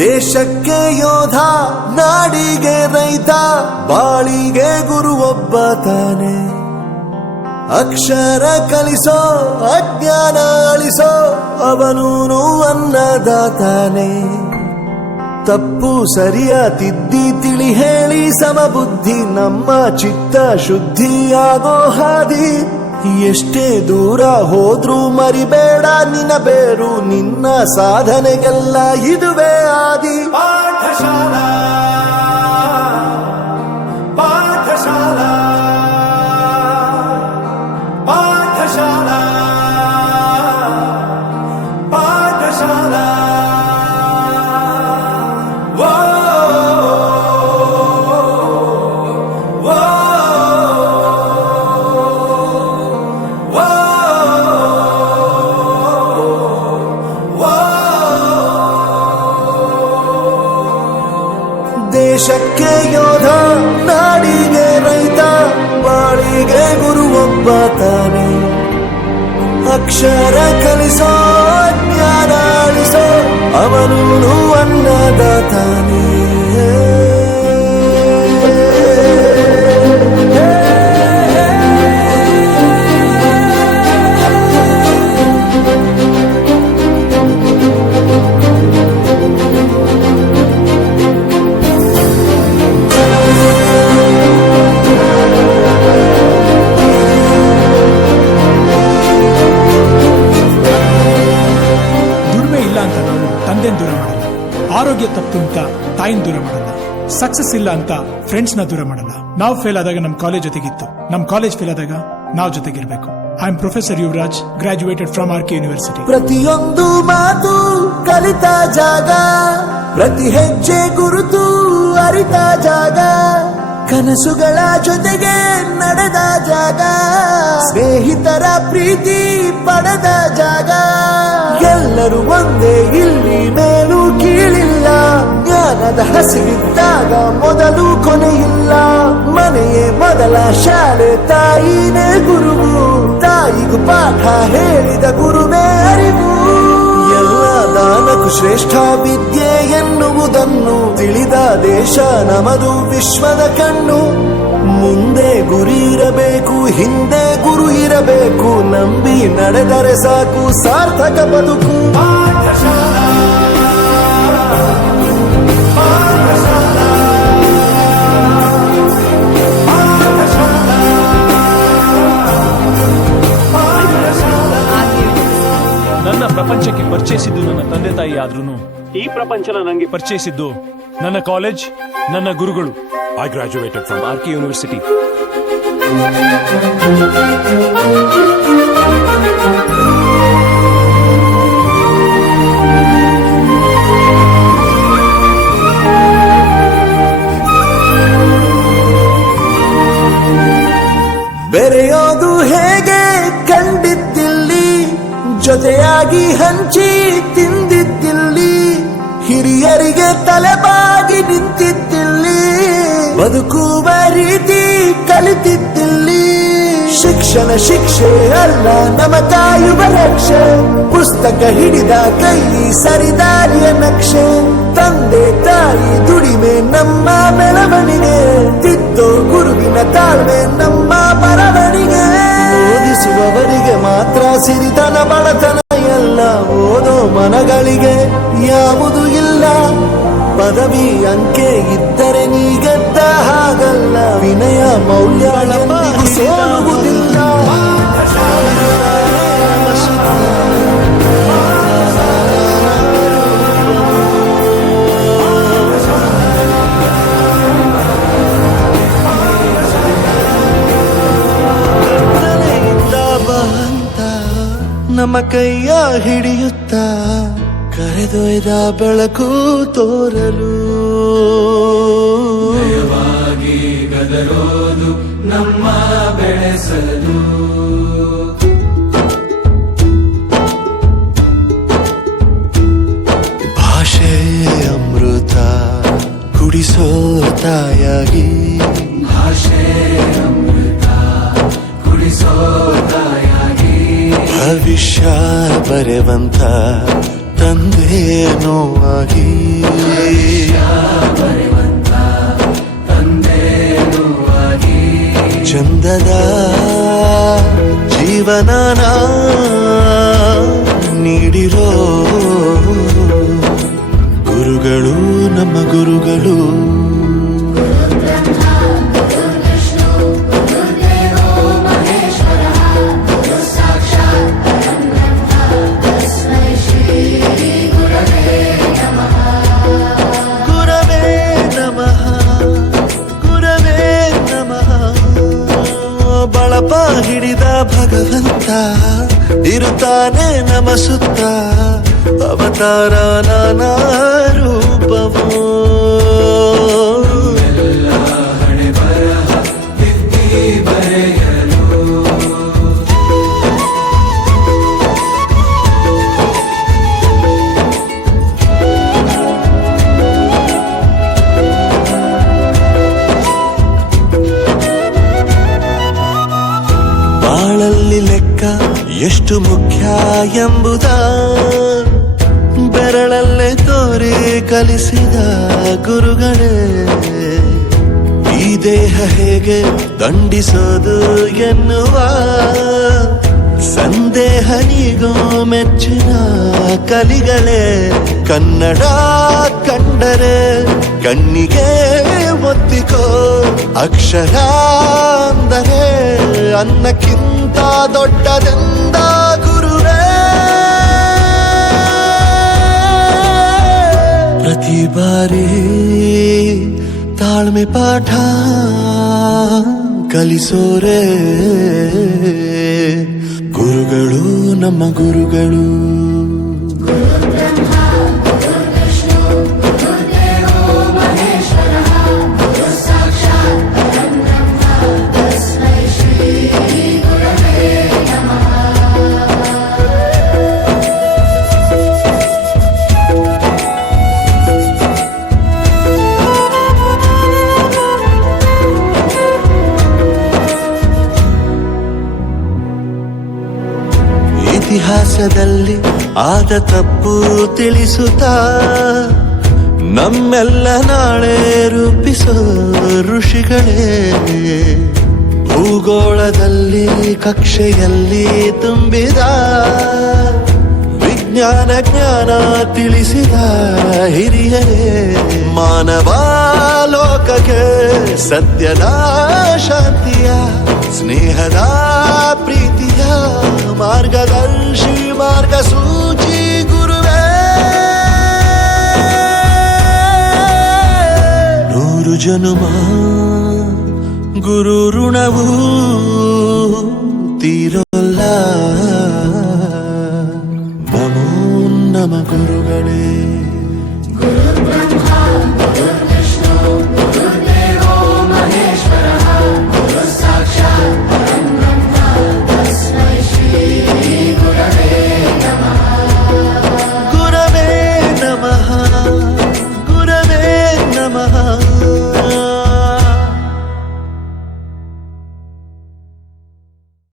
ದೇಶಕ್ಕೆ ಯೋಧ, ನಾಡಿಗೆ ರೈತ, ಬಾಳಿಗೆ ಗುರು ಒಬ್ಬ ತಾನೆ. ಅಕ್ಷರ ಕಲಿಸೋ, ಅಜ್ಞಾನ ಅಳಿಸೋ, ಅವನೂನು ಅನ್ನದಾತಾನೆ. ತಪ್ಪು ಸರಿಯ ತಿದ್ದಿ ತಿಳಿ ಹೇಳಿ ಸಮಬುದ್ಧಿ ನಮ್ಮ ಚಿತ್ತ ಶುದ್ಧಿಯಾಗೋ ಹಾದಿ. ಎಷ್ಟೇ ದೂರ ಹೋದ್ರೂ ಮರಿಬೇಡ ನಿನ್ನ ಬೇರು, ನಿನ್ನ ಸಾಧನೆಗೆಲ್ಲ ಇದುವೇ ಆದಿ. ಪಾಠಶಾಲಾ ಪಾಠಶಾಲಾ ಪಾಠಶಾಲಾ ಪಾಠಶಾಲಾ. ದೇಶಕ್ಕೆ ಯೋಧ, ನಾಡಿಗೆ ರೈತ, ಬಾಳಿಗೆ ಗುರು ಒಬ್ಬ ತಾನೆ. ಅಕ್ಷರ ಕಲಿಸೋ, ಜ್ಞಾನ ಅಳಿಸೋ, ಅವನೂನು ಅನ್ನದಾತಾನೆ. ದೂರ ಮಾಡಲ್ಲ, ಆರೋಗ್ಯ ತಪ್ಪು ಅಂತ ತಾಯಿನ ದೂರ ಮಾಡಲ್ಲ, ಸಕ್ಸಸ್ ಇಲ್ಲ ಅಂತ ಫ್ರೆಂಡ್ಸ್ ನ ದೂರ ಮಾಡಲ್ಲ. ನಾವು ಫೇಲ್ ಆದಾಗ ನಮ್ ಕಾಲೇಜ್ ಜೊತೆಗಿತ್ತು, ನಮ್ ಕಾಲೇಜ್ ಫೇಲ್ ಆದಾಗ ನಾವು ಜೊತೆಗಿರ್ಬೇಕು. I am professor Yuvaraj, graduated from RK university. ಪ್ರತಿಯೊಂದು ಮಾತು ಕಲಿತ ಜಾಗ, ಪ್ರತಿ ಹೆಜ್ಜೆ ಗುರುತು ಅರಿತ ಜಾಗ, ಕನಸುಗಳ ಜೊತೆಗೆ ನಡೆದ ಜಾಗ, ಸ್ನೇಹಿತರ ಪ್ರೀತಿ ಪಡೆದ ಜಾಗ. ಎಲ್ಲರೂ ಒಂದೇ ಇಲ್ಲಿ, ಮೇಲೂ ಕೀಳಿಲ್ಲ. ಜ್ಞಾನದ ಹಸಿವಿದ್ದಾಗ ಮೊದಲು ಕೊನೆಯಿಲ್ಲ. ಮನೆಯೇ ಮೊದಲ ಶಾಲೆ, ತಾಯಿನೇ ಗುರುವು, ತಾಯಿಗೂ ಪಾಠ ಹೇಳಿದ ಗುರುವೇ ಅರಿವು. ಎಲ್ಲ ದಾನಕ್ಕೂ ಶ್ರೇಷ್ಠ ವಿದ್ಯೆ ಎನ್ನುವುದನ್ನು ತಿಳಿದ ದೇಶ ನಮದು, ವಿಶ್ವದ ಕಣ್ಣು. ಮುಂದೆ ಗುರಿ ಇರಬೇಕು, ಹಿಂದೆ ಗುರು ಇರಬೇಕು, ನಂಬಿ ನಡೆದರೆ ಸಾಕು ಸಾರ್ಥಕ ಬದುಕು. ಪಾಠಶಾಲಾ ಪಾಠಶಾಲಾ ಪಾಠಶಾಲಾ ಪಾಠಶಾಲಾ. ನನ್ನ ಪ್ರಪಂಚಕ್ಕೆ ಪರಿಚಯಿಸಿದ್ದು ನನ್ನ ತಂದೆ ತಾಯಿ ಆದ್ರೂ ಈ ಪ್ರಪಂಚನ ನನಗೆ ಪರಿಚಯಿಸಿದ್ದು ನನ್ನ ಕಾಲೇಜ್, ನನ್ನ ಗುರುಗಳು. I graduated from RK university. ಬೆರೆಯೋದು ಹೇಗೆ ಕಂಡಿದ್ದಿಲ್ಲಿ, ಜೊತೆಯಾಗಿ ಹಂಚಿ ತಿಂದಿದ್ದಿಲ್ಲಿ, ಹಿರಿಯರಿಗೆ ತಲೆಬಾಗಿ ನಿಂತಿದ್ದಿಲ್ಲಿ, ಬದುಕುವ ರೀತಿ ಕಲಿತಿದ್ದಿಲ್ಲಿ. ಶಿಕ್ಷಣ ಶಿಕ್ಷೆ ಅಲ್ಲ ನಮ ಕಾಯುವ ರಕ್ಷೆ, ಪುಸ್ತಕ ಹಿಡಿದ ಕೈ ಸರಿದಾರಿಯ ನಕ್ಷೆ. ತಂದೆ ತಾಯಿ ದುಡಿಮೆ ನಮ್ಮ ಬೆಳವಣಿಗೆ, ತಿದ್ದೋ ಗುರುವಿನ ತಾಳ್ಮೆ ನಮ್ಮ ಬರವಣಿಗೆ. ಓದಿಸುವವರಿಗೆ ಮಾತ್ರ ಸಿರಿತನ ಬಡತನ ಎಲ್ಲ, ಓದೋ ಮನಗಳಿಗೆ ಯಾವುದು ಇಲ್ಲ. ಪದವಿ ಅಂಕೆ ಇದ್ದರೆ ನೀ ಗೆದ್ದ ಹಾಗಲ್ಲ, ವಿನಯ ಮೌಲ್ಯ ಸೋಲುವುದಿಲ್ಲ. ನಮ್ಮ ಕೈಯ ಹಿಡಿಯುತ್ತ ಕರೆದೊಯ್ದ ಬೆಳಕು ತೋರಲು. ಭಯವಾಗಿ ಗದರೋದು ನಮ್ಮ ಬೆಳೆಸಲು. ಭಾಷೆ ಅಮೃತ ಕುಡಿಸೋ ತಾಯಾಗಿ, ಭಾಷೆ ಅಮೃತ ಕುಡಿಸೋ ತಾಯಾಗಿ. ಭವಿಷ್ಯ ಬರೆವಂತ ತಂದೆ ನೋವಾಗಿ ಚಂದದ ಜೀವನನ ನೀಡಿರೋ ಗುರುಗಳು ನಮ್ಮ ಗುರುಗಳು. ಗುರವೇ ನಮಃ ಗುರವೇ ನಮಃ. ಬಳಪ ಹಿಡಿದ ಭಗವಂತ ಇರುತ್ತಾನೆ ನಮ ಸುತ್ತ, ಅವತಾರ ನಾನಾ ರೂಪವೋ. ಹಣೆ ಬರಹ ತಿದ್ದಿ ಬರೆಯಲು ಬಾಳಲ್ಲಿ ಲೆಕ್ಕ ಎಷ್ಟು ಮುಖ್ಯ ಎಂಬುದ ಬೆರಳಲ್ಲೇ ತೋರಿ ಕಲಿಸಿದ ಗುರುಗಳೇ. ಈ ದೇಹ ಹೇಗೆ ದಂಡಿಸೋದು ಎನ್ನುವ ಸಂದೇಹ ನೀಗೋ ಮೆಚ್ಚಿನ ಕಲಿಗಳೇ. ಕನ್ನಡ ಕಂಡರೆ ಕಣ್ಣಿಗೆ ಒತ್ತಿಕೋ, ಅಕ್ಷರ ಅಂದರೆ ಅನ್ನಕ್ಕಿಂತ ದೊಡ್ಡದೆಂದ ಗುರುವೇ. ಪ್ರತಿ ಬಾರಿ ತಾಳ್ಮೆ ಪಾಠ ಕಲಿಸೋರೆ ಗುರುಗಳು ನಮ್ಮ ಗುರುಗಳು. ಇತಿಹಾಸದಲ್ಲಿ ಆದ ತಪ್ಪು ತಿಳಿಸುತ್ತಾ ನಮ್ಮೆಲ್ಲ ನಾಳೆ ರೂಪಿಸೋ ಋಷಿಗಳೇ. ಭೂಗೋಳದಲ್ಲಿ ಕಕ್ಷೆಯಲ್ಲಿ ತುಂಬಿದ ವಿಜ್ಞಾನ ಜ್ಞಾನ ತಿಳಿಸಿದ ಹಿರಿಯರೇ. ಮಾನವ ಲೋಕಕ್ಕೆ ಸತ್ಯದ ಶಾಂತಿಯ ಸ್ನೇಹದ ಪ್ರೀತಿಯ ಮಾರ್ಗದರ್ಶಿ ಮಾರ್ಗಸೂಚಿ ಗುರುವೇ. 100 ಜನುಮ ಗುರು ಋಣವು ತೀರೋ